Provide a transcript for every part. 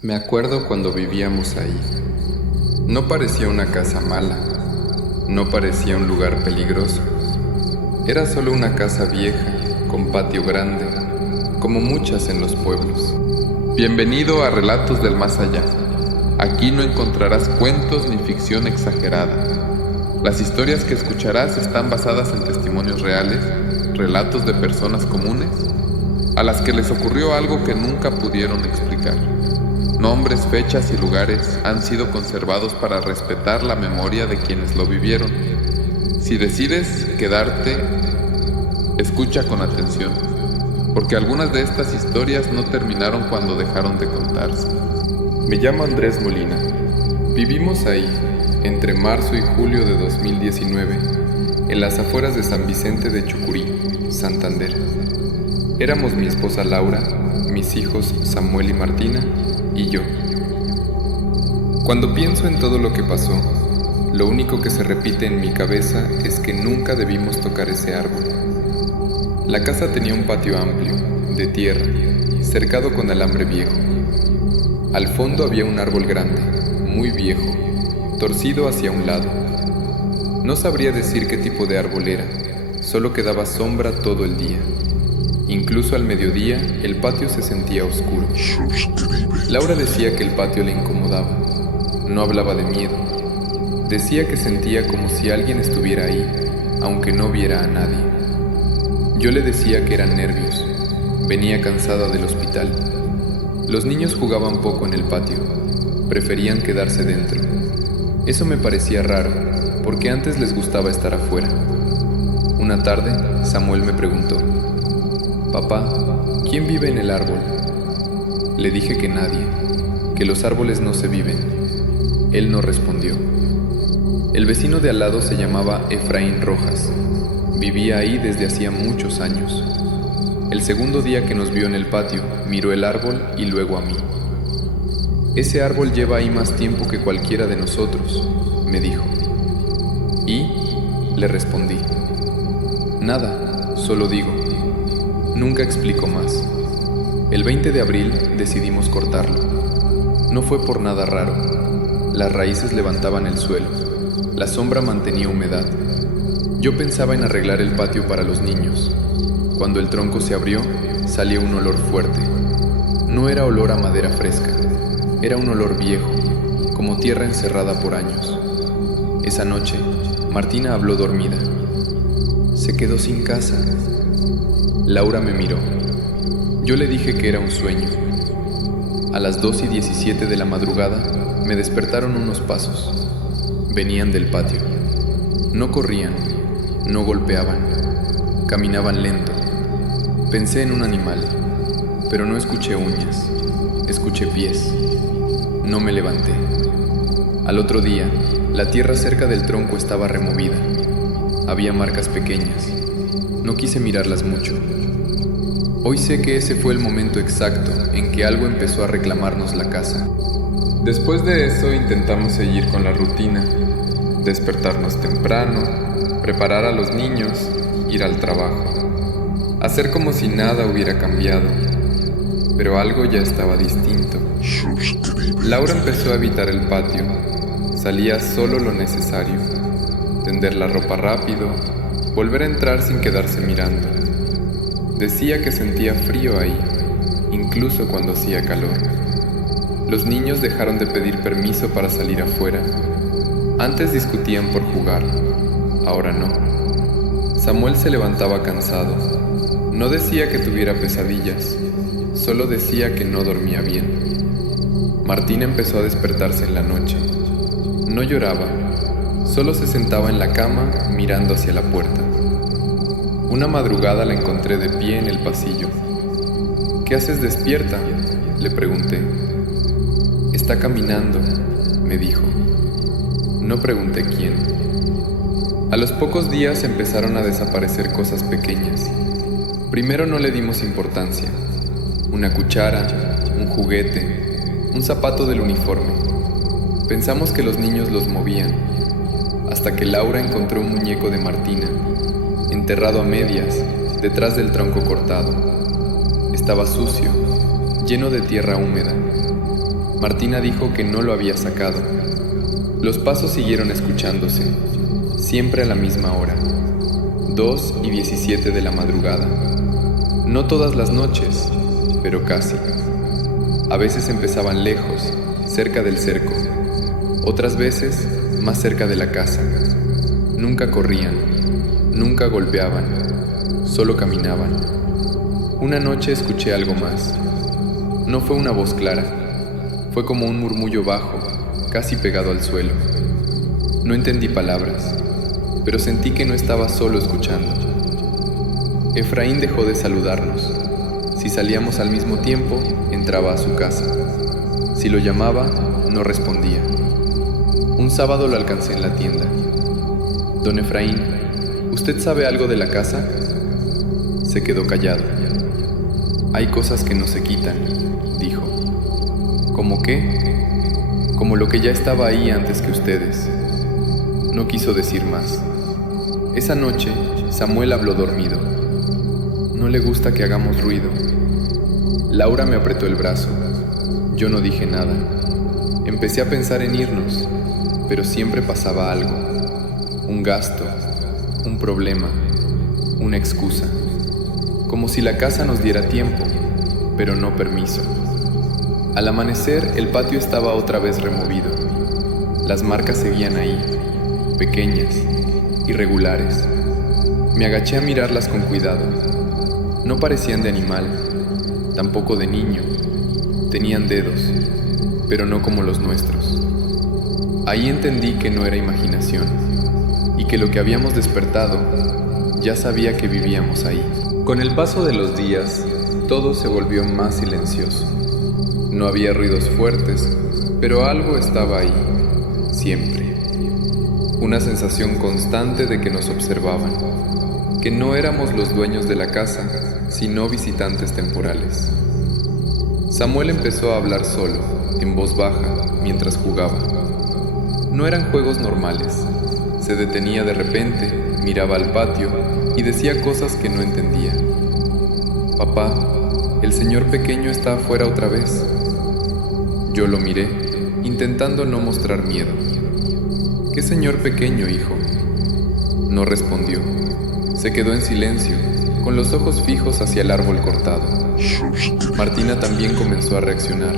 Me acuerdo cuando vivíamos ahí. No parecía una casa mala, no parecía un lugar peligroso. Era solo una casa vieja, con patio grande, como muchas en los pueblos. Bienvenido a Relatos del Más Allá. Aquí no encontrarás cuentos ni ficción exagerada. Las historias que escucharás están basadas en testimonios reales, relatos de personas comunes, a las que les ocurrió algo que nunca pudieron explicar. Nombres, fechas y lugares han sido conservados para respetar la memoria de quienes lo vivieron. Si decides quedarte, escucha con atención, porque algunas de estas historias no terminaron cuando dejaron de contarse. Me llamo Andrés Molina. Vivimos ahí, entre marzo y julio de 2019, en las afueras de San Vicente de Chucurí, Santander. Éramos mi esposa Laura, mis hijos Samuel y Martina, y yo. Cuando pienso en todo lo que pasó, lo único que se repite en mi cabeza es que nunca debimos tocar ese árbol. La casa tenía un patio amplio, de tierra, cercado con alambre viejo. Al fondo había un árbol grande, muy viejo, torcido hacia un lado. No sabría decir qué tipo de árbol era, solo que daba sombra todo el día. Incluso al mediodía, el patio se sentía oscuro. Laura decía que el patio le incomodaba. No hablaba de miedo. Decía que sentía como si alguien estuviera ahí, aunque no viera a nadie. Yo le decía que eran nervios. Venía cansada del hospital. Los niños jugaban poco en el patio. Preferían quedarse dentro. Eso me parecía raro, porque antes les gustaba estar afuera. Una tarde, Samuel me preguntó: «Papá, ¿quién vive en el árbol?». Le dije que nadie, que los árboles no se viven. Él no respondió. El vecino de al lado se llamaba Efraín Rojas. Vivía ahí desde hacía muchos años. El segundo día que nos vio en el patio, miró el árbol y luego a mí. «Ese árbol lleva ahí más tiempo que cualquiera de nosotros», me dijo. «¿Y?», le respondí. «Nada, solo digo». Nunca explicó más. El 20 de abril decidimos cortarlo. No fue por nada raro. Las raíces levantaban el suelo. La sombra mantenía humedad. Yo pensaba en arreglar el patio para los niños. Cuando el tronco se abrió, salió un olor fuerte. No era olor a madera fresca. Era un olor viejo, como tierra encerrada por años. Esa noche, Martina habló dormida. «Se quedó sin casa». Laura me miró. Yo le dije que era un sueño. A las 2:17 de la madrugada me despertaron unos pasos. Venían del patio. No corrían, no golpeaban, caminaban lento. Pensé en un animal, pero no escuché uñas, escuché pies. No me levanté. Al otro día, la tierra cerca del tronco estaba removida. Había marcas pequeñas. No quise mirarlas mucho. Hoy sé que ese fue el momento exacto en que algo empezó a reclamarnos la casa. Después de eso intentamos seguir con la rutina. Despertarnos temprano, preparar a los niños, ir al trabajo. Hacer como si nada hubiera cambiado. Pero algo ya estaba distinto. Laura empezó a evitar el patio. Salía solo lo necesario. Tender la ropa rápido, volver a entrar sin quedarse mirando. Decía que sentía frío ahí, incluso cuando hacía calor. Los niños dejaron de pedir permiso para salir afuera. Antes discutían por jugar, ahora no. Samuel se levantaba cansado. No decía que tuviera pesadillas, solo decía que no dormía bien. Martina empezó a despertarse en la noche. No lloraba, solo se sentaba en la cama mirando hacia la puerta. Una madrugada la encontré de pie en el pasillo. «¿Qué haces despierta?», le pregunté. «Está caminando», me dijo. No pregunté quién. A los pocos días empezaron a desaparecer cosas pequeñas. Primero no le dimos importancia. Una cuchara, un juguete, un zapato del uniforme. Pensamos que los niños los movían, hasta que Laura encontró un muñeco de Martina, enterrado a medias, detrás del tronco cortado. Estaba sucio, lleno de tierra húmeda. Martina dijo que no lo había sacado. Los pasos siguieron escuchándose, siempre a la misma hora, 2:17 de la madrugada. No todas las noches, pero casi. A veces empezaban lejos, cerca del cerco. Otras veces, más cerca de la casa. Nunca corrían, nunca golpeaban, solo caminaban. Una noche escuché algo más. No fue una voz clara, fue como un murmullo bajo, casi pegado al suelo. No entendí palabras, pero sentí que no estaba solo escuchando. Efraín dejó de saludarnos. Si salíamos al mismo tiempo, entraba a su casa. Si lo llamaba, no respondía. Un sábado lo alcancé en la tienda. Don Efraín, ¿usted sabe algo de la casa? Se quedó callado. Hay cosas que no se quitan, dijo. ¿Cómo qué? Como lo que ya estaba ahí antes que ustedes. No quiso decir más. Esa noche, Samuel habló dormido. No le gusta que hagamos ruido. Laura me apretó el brazo. Yo no dije nada. Empecé a pensar en irnos, pero siempre pasaba algo. Un gasto, un problema, una excusa. Como si la casa nos diera tiempo, pero no permiso. Al amanecer, el patio estaba otra vez removido. Las marcas seguían ahí, pequeñas, irregulares. Me agaché a mirarlas con cuidado. No parecían de animal, tampoco de niño. Tenían dedos, pero no como los nuestros. Ahí entendí que no era imaginación, y que lo que habíamos despertado ya sabía que vivíamos ahí. Con el paso de los días, todo se volvió más silencioso. No había ruidos fuertes, pero algo estaba ahí, siempre. Una sensación constante de que nos observaban, que no éramos los dueños de la casa, sino visitantes temporales. Samuel empezó a hablar solo, en voz baja, mientras jugaba. No eran juegos normales. Se detenía de repente, miraba al patio y decía cosas que no entendía. Papá, el señor pequeño está afuera otra vez. Yo lo miré, intentando no mostrar miedo. ¿Qué señor pequeño, hijo? No respondió. Se quedó en silencio, con los ojos fijos hacia el árbol cortado. Martina también comenzó a reaccionar.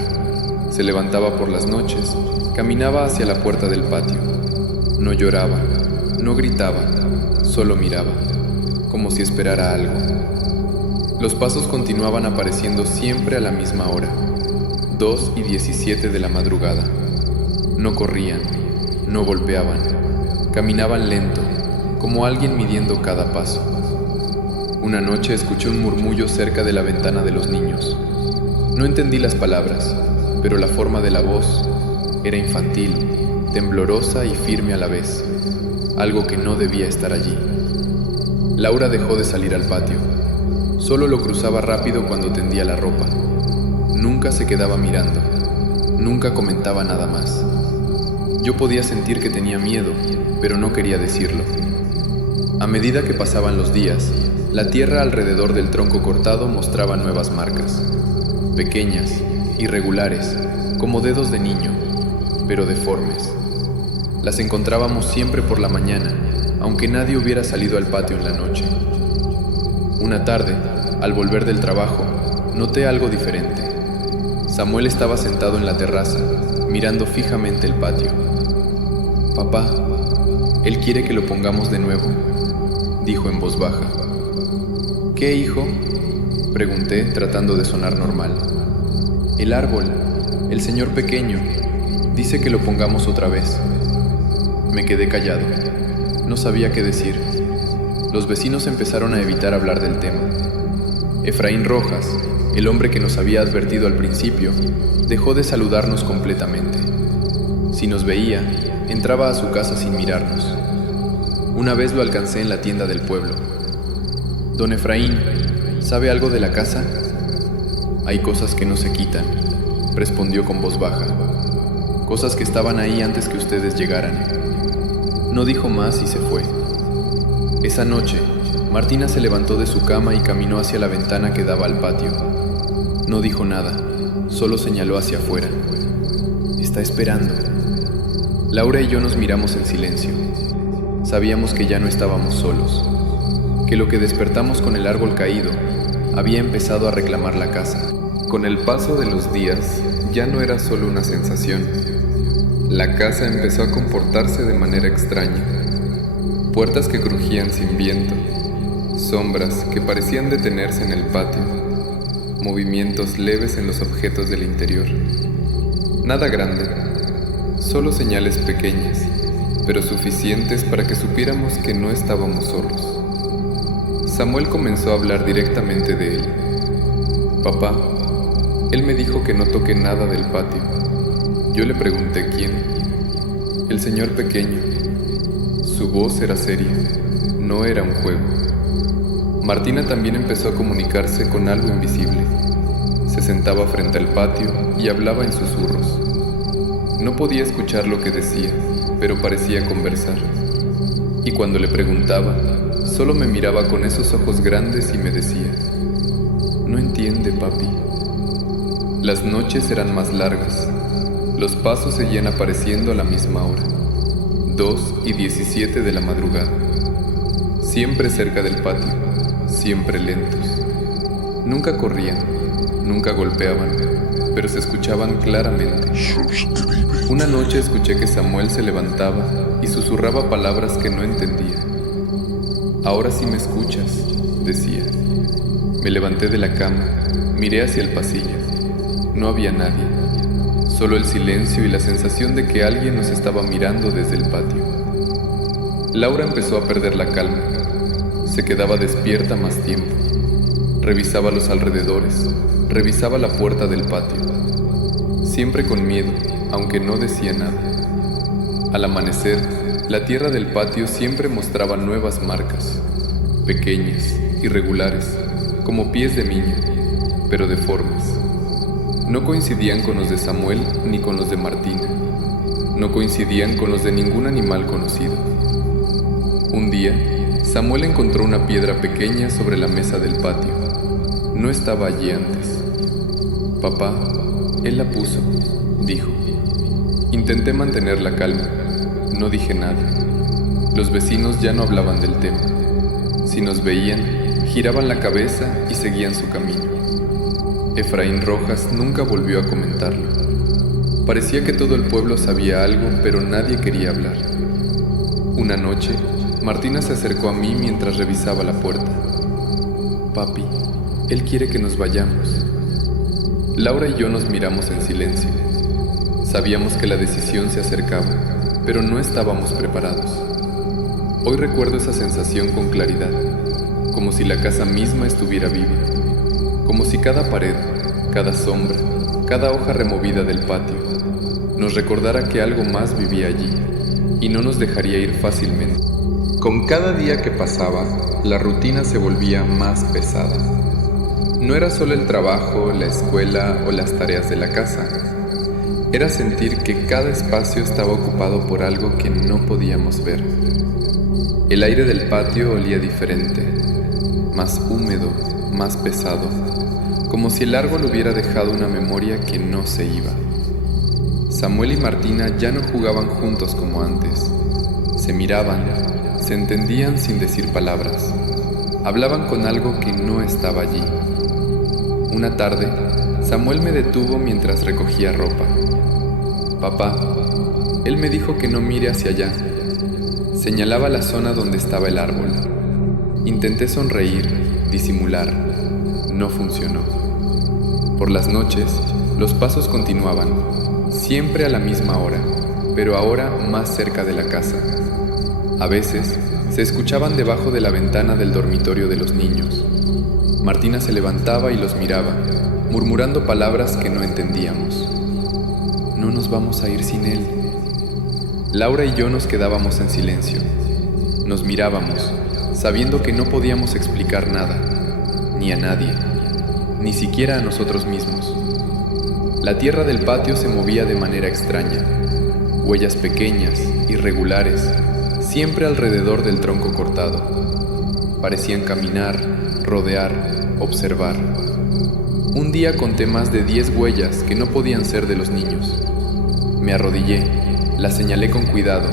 Se levantaba por las noches, caminaba hacia la puerta del patio. No lloraba, no gritaba, solo miraba, como si esperara algo. Los pasos continuaban apareciendo siempre a la misma hora, 2:17 de la madrugada. No corrían, no golpeaban, caminaban lento, como alguien midiendo cada paso. Una noche escuché un murmullo cerca de la ventana de los niños. No entendí las palabras, pero la forma de la voz era infantil, temblorosa y firme a la vez, algo que no debía estar allí. Laura dejó de salir al patio. Solo lo cruzaba rápido cuando tendía la ropa. Nunca se quedaba mirando, nunca comentaba nada más. Yo podía sentir que tenía miedo, pero no quería decirlo. A medida que pasaban los días, la tierra alrededor del tronco cortado mostraba nuevas marcas, pequeñas, irregulares, como dedos de niño, pero deformes. Las encontrábamos siempre por la mañana, aunque nadie hubiera salido al patio en la noche. Una tarde, al volver del trabajo, noté algo diferente. Samuel estaba sentado en la terraza, mirando fijamente el patio. Papá, él quiere que lo pongamos de nuevo, dijo en voz baja. ¿Qué, hijo? Pregunté, tratando de sonar normal. El árbol, el señor pequeño, dice que lo pongamos otra vez. Me quedé callado. No sabía qué decir. Los vecinos empezaron a evitar hablar del tema. Efraín Rojas, el hombre que nos había advertido al principio, dejó de saludarnos completamente. Si nos veía, entraba a su casa sin mirarnos. Una vez lo alcancé en la tienda del pueblo. Don Efraín, ¿sabe algo de la casa? Hay cosas que no se quitan, respondió con voz baja. Cosas que estaban ahí antes que ustedes llegaran. No dijo más y se fue. Esa noche, Martina se levantó de su cama y caminó hacia la ventana que daba al patio. No dijo nada, solo señaló hacia afuera. Está esperando. Laura y yo nos miramos en silencio. Sabíamos que ya no estábamos solos, que lo que despertamos con el árbol caído había empezado a reclamar la casa. Con el paso de los días, ya no era solo una sensación. La casa empezó a comportarse de manera extraña. Puertas que crujían sin viento, sombras que parecían detenerse en el patio, movimientos leves en los objetos del interior. Nada grande, solo señales pequeñas, pero suficientes para que supiéramos que no estábamos solos. Samuel comenzó a hablar directamente de él. Papá, él me dijo que no toque nada del patio. Yo le pregunté quién. El señor pequeño. Su voz era seria, no era un juego. Martina también empezó a comunicarse con algo invisible. Se sentaba frente al patio y hablaba en susurros. No podía escuchar lo que decía, pero parecía conversar. Y cuando le preguntaba, solo me miraba con esos ojos grandes y me decía: «No entiende, papi». Las noches eran más largas. Los pasos seguían apareciendo a la misma hora, 2:17 de la madrugada. Siempre cerca del patio, siempre lentos. Nunca corrían, nunca golpeaban, pero se escuchaban claramente. Una noche escuché que Samuel se levantaba y susurraba palabras que no entendía. «Ahora sí me escuchas», decía. Me levanté de la cama, miré hacia el pasillo. No había nadie, solo el silencio y la sensación de que alguien nos estaba mirando desde el patio. Laura empezó a perder la calma. Se quedaba despierta más tiempo. Revisaba los alrededores, revisaba la puerta del patio. Siempre con miedo, aunque no decía nada. Al amanecer, la tierra del patio siempre mostraba nuevas marcas, pequeñas, irregulares, como pies de niño, pero deformes. No coincidían con los de Samuel ni con los de Martina. No coincidían con los de ningún animal conocido. Un día, Samuel encontró una piedra pequeña sobre la mesa del patio. No estaba allí antes. «Papá, él la puso», dijo. Intenté mantener la calma. No dije nada. Los vecinos ya no hablaban del tema. Si nos veían, giraban la cabeza y seguían su camino. Efraín Rojas nunca volvió a comentarlo. Parecía que todo el pueblo sabía algo, pero nadie quería hablar. Una noche, Martina se acercó a mí mientras revisaba la puerta. «Papi, él quiere que nos vayamos». Laura y yo nos miramos en silencio. Sabíamos que la decisión se acercaba, pero no estábamos preparados. Hoy recuerdo esa sensación con claridad, como si la casa misma estuviera viva. Como si cada pared, cada sombra, cada hoja removida del patio nos recordara que algo más vivía allí y no nos dejaría ir fácilmente. Con cada día que pasaba, la rutina se volvía más pesada. No era solo el trabajo, la escuela o las tareas de la casa. Era sentir que cada espacio estaba ocupado por algo que no podíamos ver. El aire del patio olía diferente, más húmedo, más pesado, como si el árbol hubiera dejado una memoria que no se iba. Samuel y Martina ya no jugaban juntos como antes. Se miraban, se entendían sin decir palabras. Hablaban con algo que no estaba allí. Una tarde, Samuel me detuvo mientras recogía ropa. «Papá, él me dijo que no mire hacia allá». Señalaba la zona donde estaba el árbol. Intenté sonreír, disimular. No funcionó. Por las noches, los pasos continuaban, siempre a la misma hora, pero ahora más cerca de la casa. A veces, se escuchaban debajo de la ventana del dormitorio de los niños. Martina se levantaba y los miraba, murmurando palabras que no entendíamos. «No nos vamos a ir sin él». Laura y yo nos quedábamos en silencio. Nos mirábamos, sabiendo que no podíamos explicar nada, ni a nadie, ni siquiera a nosotros mismos. La tierra del patio se movía de manera extraña, huellas pequeñas, irregulares, siempre alrededor del tronco cortado. Parecían caminar, rodear, observar. Un día conté más de 10 huellas que no podían ser de los niños. Me arrodillé, la señalé con cuidado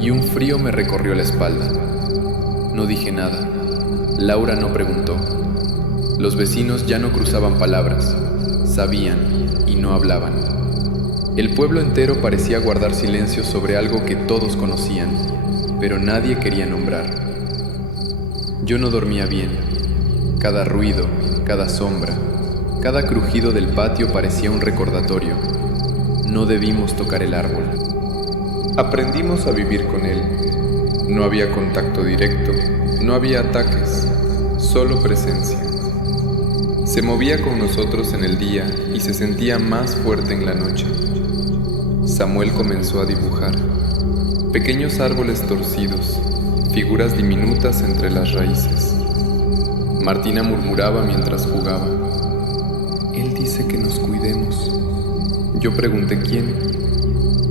y un frío me recorrió la espalda. No dije nada. Laura no preguntó. Los vecinos ya no cruzaban palabras, sabían y no hablaban. El pueblo entero parecía guardar silencio sobre algo que todos conocían, pero nadie quería nombrar. Yo no dormía bien. Cada ruido, cada sombra, cada crujido del patio parecía un recordatorio. No debimos tocar el árbol. Aprendimos a vivir con él. No había contacto directo, no había ataques, solo presencia. Se movía con nosotros en el día y se sentía más fuerte en la noche. Samuel comenzó a dibujar pequeños árboles torcidos, figuras diminutas entre las raíces. Martina murmuraba mientras jugaba. Él dice que nos cuidemos. Yo pregunté quién.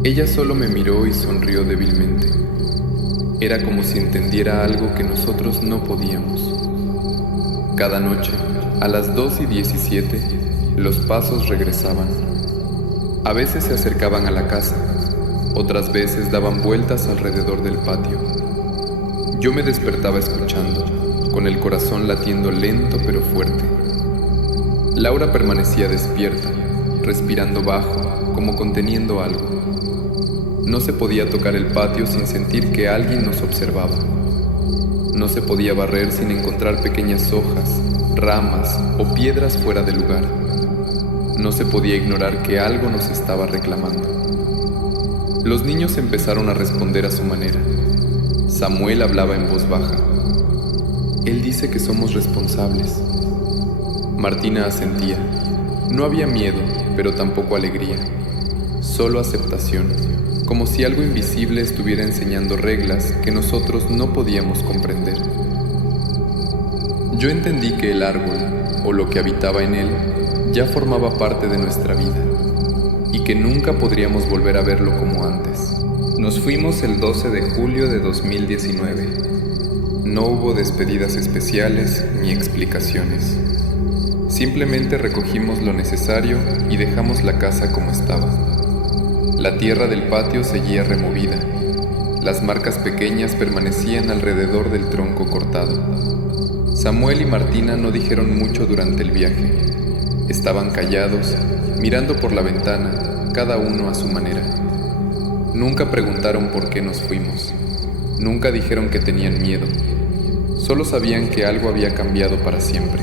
Ella solo me miró y sonrió débilmente. Era como si entendiera algo que nosotros no podíamos. Cada noche, a las 2:17, los pasos regresaban. A veces se acercaban a la casa, otras veces daban vueltas alrededor del patio. Yo me despertaba escuchando, con el corazón latiendo lento pero fuerte. Laura permanecía despierta, respirando bajo, como conteniendo algo. No se podía tocar el patio sin sentir que alguien nos observaba. No se podía barrer sin encontrar pequeñas hojas, ramas o piedras fuera de lugar. No se podía ignorar que algo nos estaba reclamando. Los niños empezaron a responder a su manera. Samuel hablaba en voz baja. Él dice que somos responsables. Martina asentía. No había miedo, pero tampoco alegría. Solo aceptación, como si algo invisible estuviera enseñando reglas que nosotros no podíamos comprender. Yo entendí que el árbol, o lo que habitaba en él, ya formaba parte de nuestra vida, y que nunca podríamos volver a verlo como antes. Nos fuimos el 12 de julio de 2019. No hubo despedidas especiales ni explicaciones. Simplemente recogimos lo necesario y dejamos la casa como estaba. La tierra del patio seguía removida. Las marcas pequeñas permanecían alrededor del tronco cortado. Samuel y Martina no dijeron mucho durante el viaje. Estaban callados, mirando por la ventana, cada uno a su manera. Nunca preguntaron por qué nos fuimos. Nunca dijeron que tenían miedo. Solo sabían que algo había cambiado para siempre.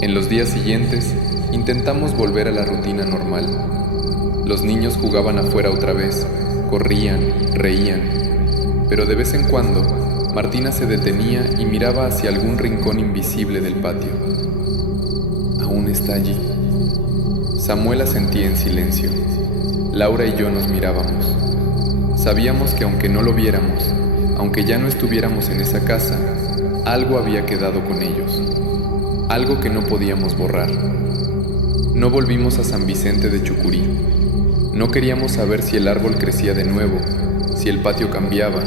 En los días siguientes, intentamos volver a la rutina normal. Los niños jugaban afuera otra vez, corrían, reían, pero de vez en cuando, Martina se detenía y miraba hacia algún rincón invisible del patio. Aún está allí. Samuel asentía en silencio. Laura y yo nos mirábamos. Sabíamos que aunque no lo viéramos, aunque ya no estuviéramos en esa casa, algo había quedado con ellos. Algo que no podíamos borrar. No volvimos a San Vicente de Chucurí. No queríamos saber si el árbol crecía de nuevo, si el patio cambiaba,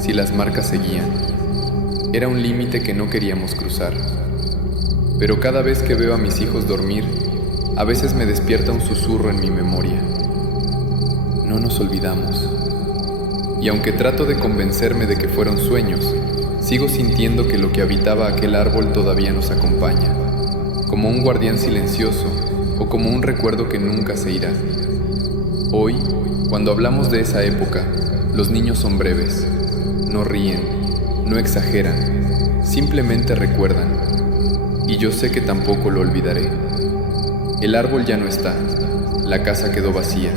si las marcas seguían. Era un límite que no queríamos cruzar. Pero cada vez que veo a mis hijos dormir, a veces me despierta un susurro en mi memoria. No nos olvidamos. Y aunque trato de convencerme de que fueron sueños, sigo sintiendo que lo que habitaba aquel árbol todavía nos acompaña, como un guardián silencioso o como un recuerdo que nunca se irá. Hoy, cuando hablamos de esa época, los niños son breves, no ríen, no exageran, simplemente recuerdan. Y yo sé que tampoco lo olvidaré. El árbol ya no está, la casa quedó vacía,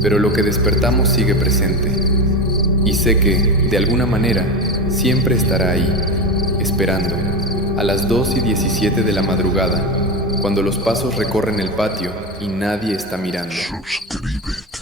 pero lo que despertamos sigue presente. Y sé que, de alguna manera, siempre estará ahí, esperando, a las 2:17 de la madrugada, cuando los pasos recorren el patio y nadie está mirando. Suscríbete.